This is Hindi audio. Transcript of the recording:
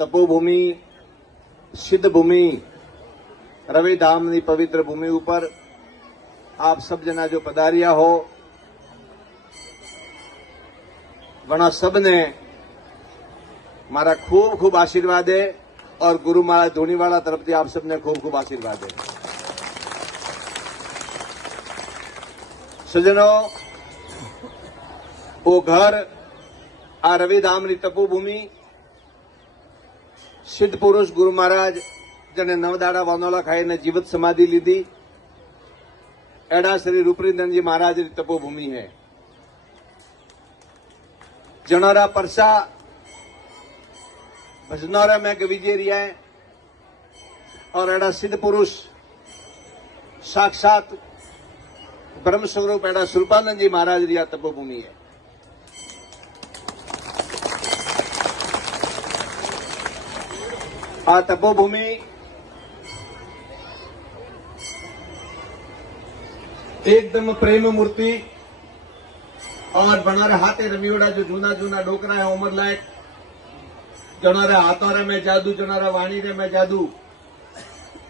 તપોભૂમિ, સિદ્ધભૂમિ, રવિધામની પવિત્ર ભૂમિ ઉપર आप सब जना जो पधारिया हो, वना सबने मारा खूब खूब आशीर्वाद है और गुरु महाराज धोनीवाला तरफ से आप सबने खूब खूब आशीर्वाद है। सजनों, वो घर आ रविधामनी तपोभूमि सिद्ध पुरुष गुरु महाराज जने नवदाड़ा वानोला खाई ने जीवित समाधि लीधी एड़ा श्री रूपरीधन जी महाराज की तपोभूमि है। जनारा परसा भजनारा में विजय रिया है और एड़ा सिद्ध पुरुष साक्षात ब्रह्म स्वरूप एड़ा सुल्पानंद जी महाराज रिया तपोभूमि है। आ तपोभूमि एकदम प्रेम मूर्ति और बनारे हाथे रमियोड़ा जो जूना जूना डोकरा है उम्र लायक, जनारे हाथों में जादू, जनारा वाणी में जादू,